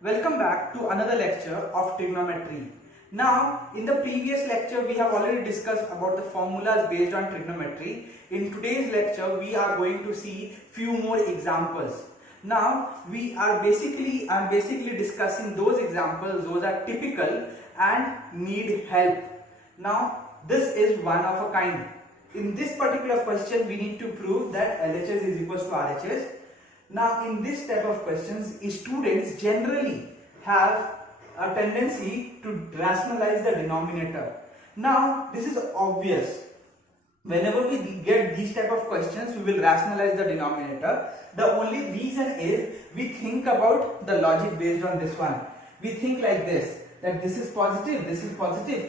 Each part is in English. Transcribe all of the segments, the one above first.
Welcome back to another lecture of trigonometry. Now, in the previous lecture, we have already discussed about the formulas based on trigonometry. In today's lecture, we are going to see few more examples. Now, I'm basically discussing those examples, those are typical and need help. Now, this is one of a kind. In this particular question, we need to prove that LHS is equals to RHS. Now, in this type of questions, students generally have a tendency to rationalize the denominator. Now, this is obvious. Whenever we get these type of questions, we will rationalize the denominator. The only reason is we think about the logic based on this one. We think like this, that this is positive,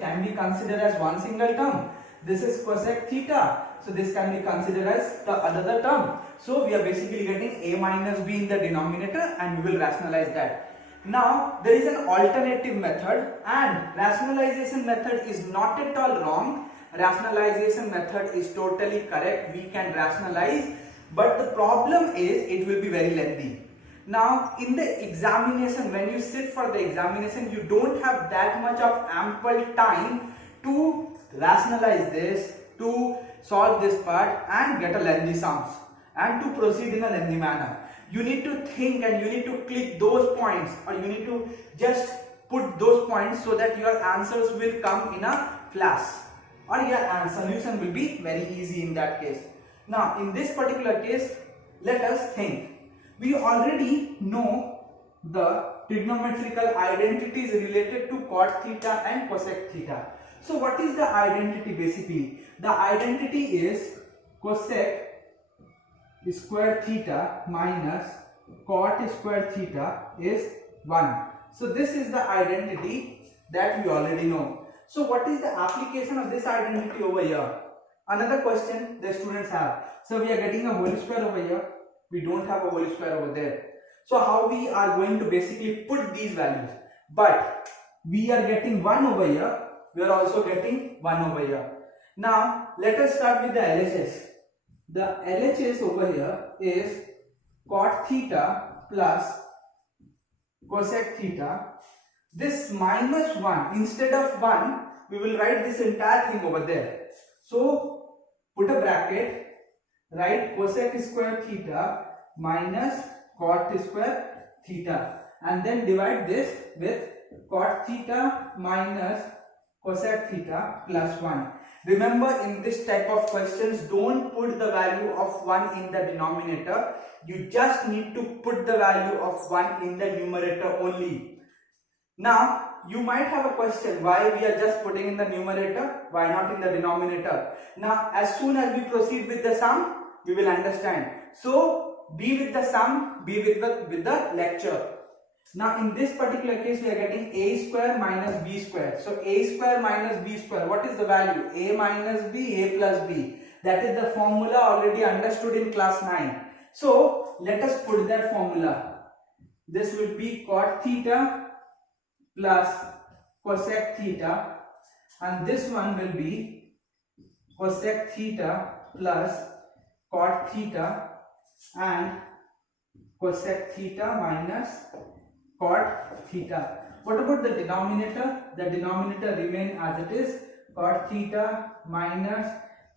can be considered as one single term. This is cosec theta, so this can be considered as the other term. So we are basically getting a minus b in the denominator and we will rationalize that. Now there is an alternative method, and rationalization method is not at all wrong. Rationalization method is totally correct. We can rationalize, but the problem is it will be very lengthy. Now in the examination, when you sit for the examination, you don't have that much of ample time to rationalize this, to solve this part and get a lengthy sums and to proceed in a lengthy manner. You need to think and you need to click those points, or you need to just put those points so that your answers will come in a flash, or your solution will be very easy in that case. Now in this particular case, let us think. We already know the trigonometrical identities related to cot theta and cosec theta. So what is the identity basically? The identity is cosec square theta minus cot square theta is 1. So this is the identity that we already know. So what is the application of this identity over here? Another question the students have. So we are getting a whole square over here. We don't have a whole square over there. So how we are going to basically put these values? But we are getting 1 over here. We are also getting 1 over here. Now let us start with the LHS. The LHS over here is cot theta plus cosec theta. This minus 1, instead of 1, we will write this entire thing over there. So put a bracket, write cosec square theta minus cot square theta, and then divide this with cot theta minus cosec theta plus 1. Remember, in this type of questions, don't put the value of 1 in the denominator. You just need to put the value of 1 in the numerator only. Now, you might have a question, why we are just putting in the numerator, why not in the denominator? Now, as soon as we proceed with the sum, we will understand. So, be with the sum, be with the lecture. Now in this particular case, we are getting a square minus b square. So a square minus b square, what is the value? A minus b, a plus b. That is the formula already understood in class 9. So let us put that formula. This will be cot theta plus cosec theta, and this one will be cosec theta plus cot theta and cosec theta minus cot theta. What about the denominator? The denominator remain as it is, cot theta minus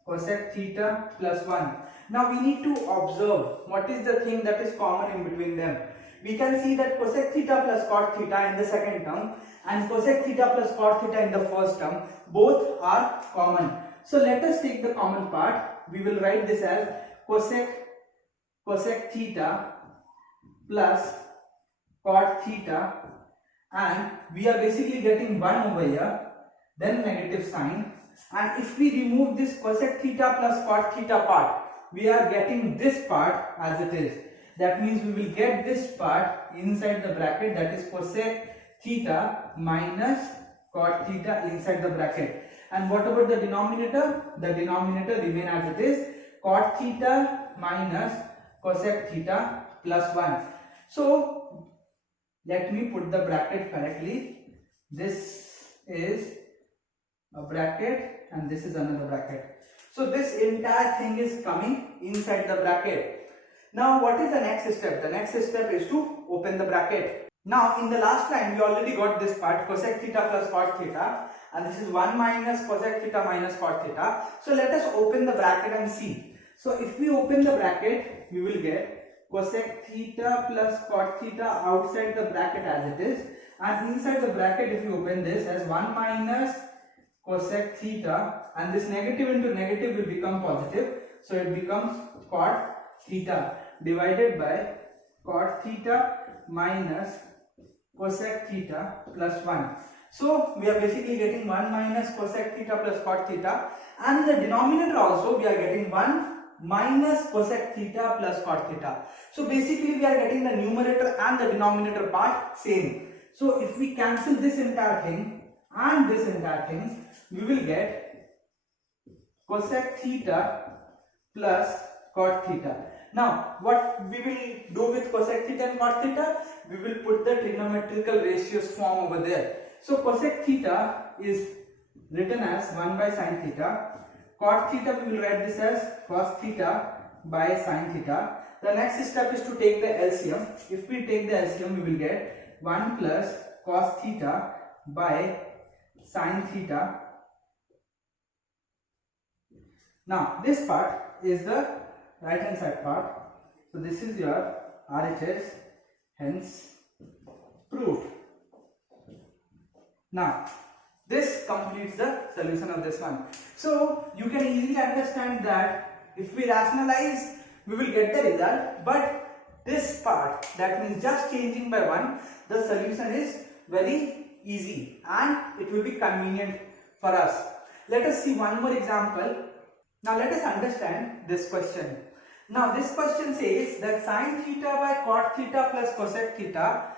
cosec theta plus 1. Now we need to observe what is the thing that is common in between them. We can see that cosec theta plus cot theta in the second term and cosec theta plus cot theta in the first term, both are common. So let us take the common part. We will write this as cosec theta plus cot theta, and we are basically getting 1 over here, then negative sign, and if we remove this cosec theta plus cot theta part, we are getting this part as it is. That means we will get this part inside the bracket, that is cosec theta minus cot theta inside the bracket. And what about the denominator? The denominator remain as it is, cot theta minus cosec theta plus 1. So let me put the bracket correctly. This is a bracket and this is another bracket. So this entire thing is coming inside the bracket. Now what is the next step? The next step is to open the bracket. Now in the last line we already got this part, cosec theta plus cot theta, and this is 1 minus cosec theta minus cot theta. So let us open the bracket and see. So if we open the bracket, we will get cosec theta plus cot theta outside the bracket as it is, and inside the bracket if you open this as 1 minus cosec theta, and this negative into negative will become positive, so it becomes cot theta divided by cot theta minus cosec theta plus 1. So we are basically getting 1 minus cosec theta plus cot theta, and in the denominator also we are getting 1 minus cosec theta plus cot theta. So basically we are getting the numerator and the denominator part same. So if we cancel this entire thing and this entire thing, we will get cosec theta plus cot theta. Now what we will do with cosec theta and cot theta? We will put the trigonometrical ratios form over there. So cosec theta is written as 1 by sin theta. Cot theta we will write this as cos theta by sin theta. The next step is to take the LCM. If we take the LCM, we will get 1 plus cos theta by sin theta. Now this part is the right hand side part. So this is your RHS, hence proved. Now this completes the solution of this one. So you can easily understand that if we rationalize, we will get the result, but this part, that means just changing by 1, the solution is very easy and it will be convenient for us. Let us see one more example. Now let us understand this question. Now this question says that sin theta by cot theta plus cosec theta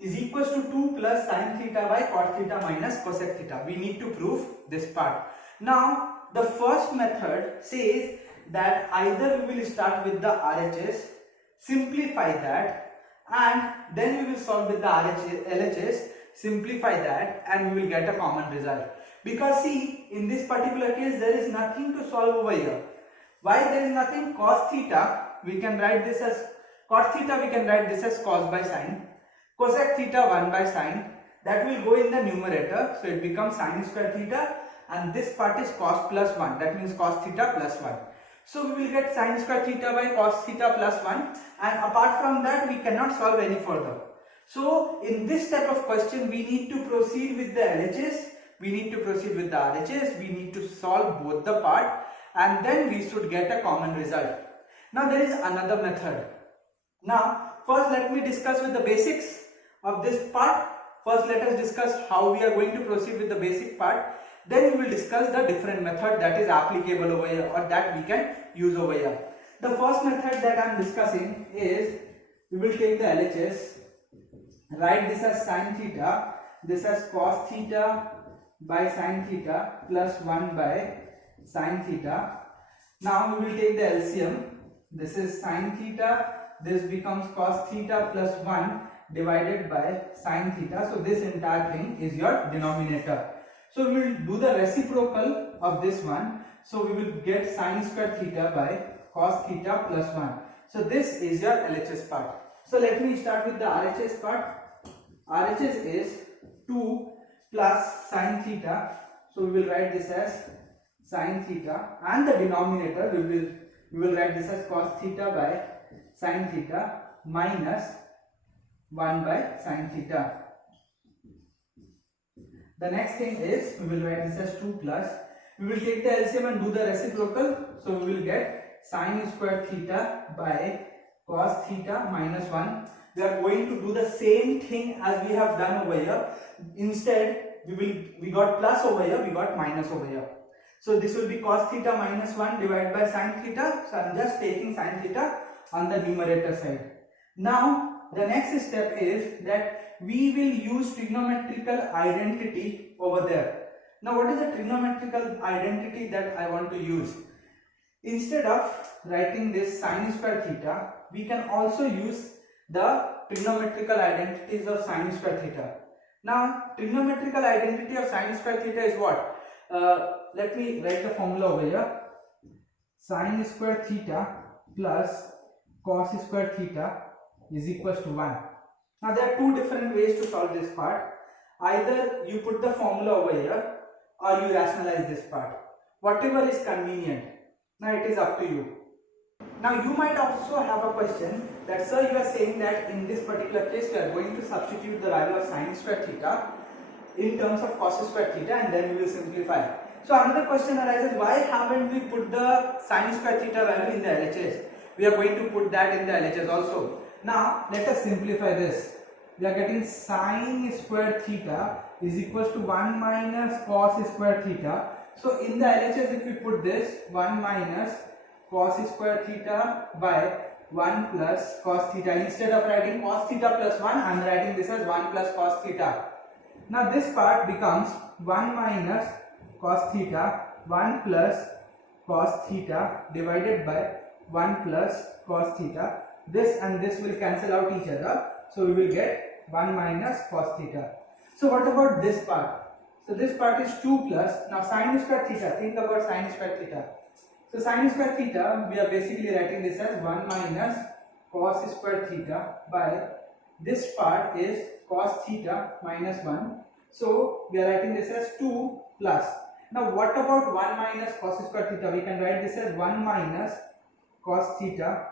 is equals to 2 plus sin theta by cot theta minus cosec theta. We need to prove this part. Now the first method says that either we will start with the RHS, simplify that, and then we will solve with the LHS, simplify that, and we will get a common result. Because see, in this particular case there is nothing to solve over here. Why there is nothing? Cos theta we can write this as cot theta, we can write this as cos by sin. Cosec theta 1 by sin, that will go in the numerator, so it becomes sin square theta, and this part is cos plus 1, that means cos theta plus 1. So we will get sin square theta by cos theta plus 1, and apart from that we cannot solve any further. So in this type of question we need to proceed with the LHS, we need to proceed with the RHS, we need to solve both the part, and then we should get a common result. Now there is another method. Now first let me discuss with the basics of this part. First let us discuss how we are going to proceed with the basic part. Then we will discuss the different method that is applicable over here or that we can use over here. The first method that I am discussing is we will take the LHS, write this as sin theta, this as cos theta by sin theta plus 1 by sin theta. Now we will take the LCM, this is sin theta, this becomes cos theta plus 1 divided by sin theta. So this entire thing is your denominator. So we will do the reciprocal of this one. So we will get sin square theta by cos theta plus 1. So this is your LHS part. So let me start with the RHS part. RHS is 2 plus sin theta. So we will write this as sin theta, and the denominator we will write this as cos theta by sin theta minus 1 by sin theta. The next thing is we will write this as 2 plus, we will take the LCM and do the reciprocal. So we will get sin square theta by cos theta minus 1. We are going to do the same thing as we have done over here. Instead we got plus over here, we got minus over here. So this will be cos theta minus 1 divided by sin theta. So I am just taking sin theta on the numerator side. Now the next step is that we will use trigonometrical identity over there. Now what is the trigonometrical identity that I want to use? Instead of writing this sin square theta, we can also use the trigonometrical identities of sin square theta. Now trigonometrical identity of sin square theta is what? Let me write the formula over here. Sin square theta plus cos square theta is equals to 1. Now there are two different ways to solve this part. Either you put the formula over here or you rationalize this part. Whatever is convenient. Now it is up to you. Now you might also have a question that, sir, you are saying that in this particular case we are going to substitute the value of sin square theta in terms of cos square theta and then we will simplify. So another question arises, why haven't we put the sin square theta value in the LHS? We are going to put that in the LHS also. Now let us simplify this. We are getting sin square theta is equals to 1 minus cos square theta. So in the LHS if we put this 1 minus cos square theta by 1 plus cos theta. Instead of writing cos theta plus 1, I am writing this as 1 plus cos theta. Now this part becomes 1 minus cos theta 1 plus cos theta divided by 1 plus cos theta. This and this will cancel out each other. So we will get 1 minus cos theta. So what about this part? So this part is 2 plus. Now sin square theta. Think about sin square theta. So sin square theta, we are basically writing this as 1 minus cos square theta by this part is cos theta minus 1. So we are writing this as 2 plus. Now what about 1 minus cos square theta? We can write this as 1 minus cos theta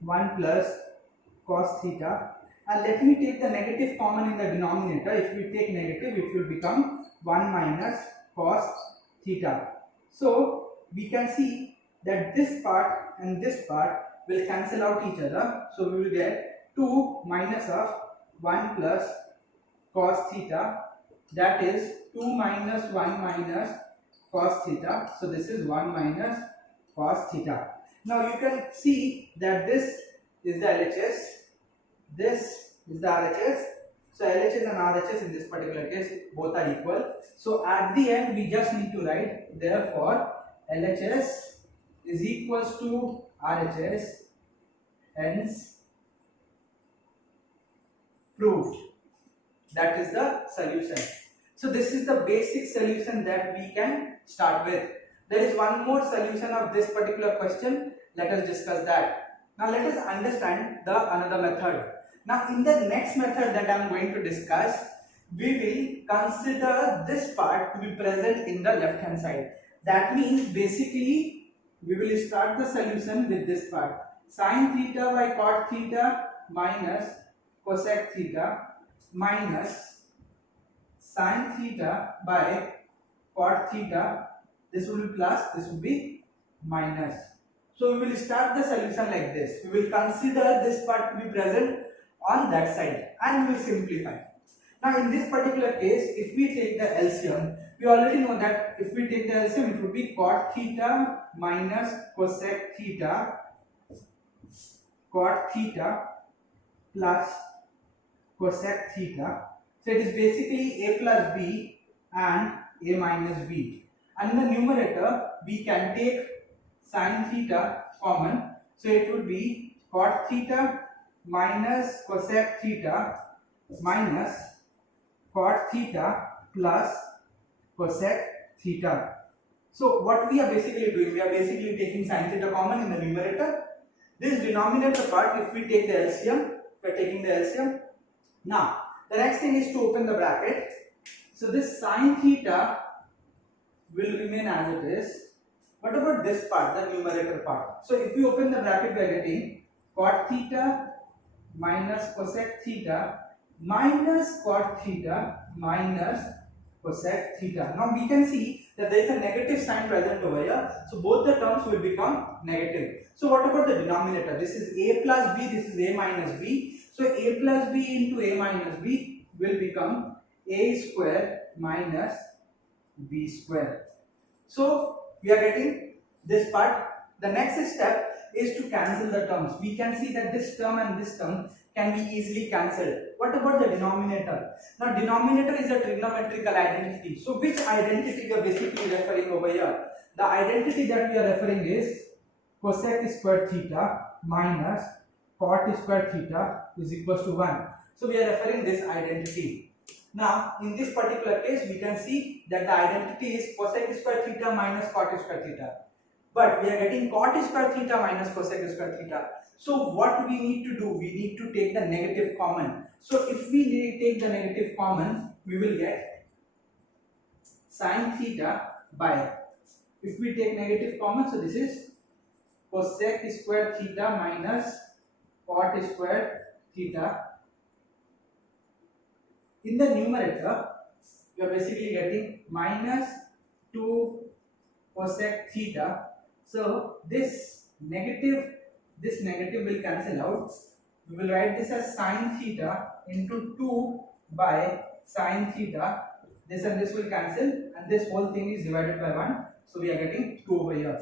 1 plus cos theta. And let me take the negative common in the denominator. If we take negative, it will become 1 minus cos theta. So we can see that this part and this part will cancel out each other. So we will get 2 minus of 1 plus cos theta, that is 2 minus 1 minus cos theta. So this is 1 minus cos theta. Now you can see that this is the LHS, this is the RHS. So LHS and RHS in this particular case both are equal. So at the end we just need to write, therefore LHS is equals to RHS, hence proved. That is the solution. So this is the basic solution that we can start with. There is one more solution of this particular question. Let us discuss that. Now let us understand the another method. Now in the next method that I am going to discuss, we will consider this part to be present in the left hand side. That means basically we will start the solution with this part. Sin theta by cot theta minus cosec theta minus sin theta by cot theta. This will be plus, this will be minus. So we will start the solution like this. We will consider this part to be present on that side and we will simplify. Now in this particular case, if we take the LCM, we already know that if we take the LCM, it would be cot theta minus cosec theta, cot theta plus cosec theta. So it is basically a plus b and a minus b. And in the numerator, we can take sin theta common. So it would be cot theta minus cosec theta minus cot theta plus cosec theta. So what we are basically doing, we are basically taking sin theta common in the numerator. This denominator part, if we take the LCM, we are taking the LCM. Now the next thing is to open the bracket. So this sin theta will remain as it is. What about this part, the numerator part? So if we open the bracket, we are getting cot theta minus cosec theta minus cot theta minus cosec theta. Now we can see that there is a negative sign present over here. So both the terms will become negative. So what about the denominator? This is a plus b, this is a minus b. So a plus b into a minus b will become a square minus b square. So we are getting this part. The next step is to cancel the terms. We can see that this term and this term can be easily cancelled. What about the denominator? Now denominator is a trigonometrical identity. So which identity we are basically referring over here? The identity that we are referring is cosec square theta minus cot square theta is equals to 1. So we are referring this identity. Now in this particular case we can see that the identity is cosec square theta minus cot square theta. But we are getting cot square theta minus cosec square theta. So what we need to do, we need to take the negative common. So if we take the negative common, we will get sine theta by, if we take negative common, so this is cosec square theta minus cot square theta. In the numerator, you are basically getting minus 2 cosec theta. So this negative will cancel out. We will write this as sine theta into 2 by sine theta. This and this will cancel, and this whole thing is divided by 1. So we are getting 2 over here.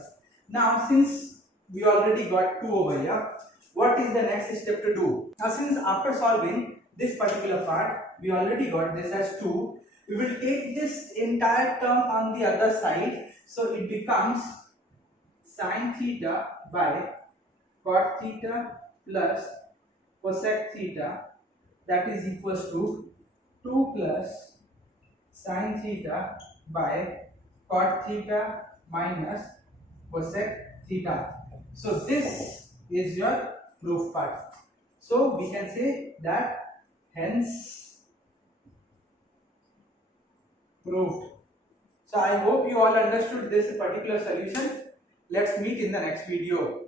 Now since we already got 2 over here, what is the next step to do? Now since after solving this particular part, we already got this as 2, we will take this entire term on the other side. So it becomes sine theta by cot theta plus cosec theta, that is equals to 2 plus sine theta by cot theta minus cosec theta. So this is your proof part. So we can say that hence proved. So I hope you all understood this particular solution. Let's meet in the next video.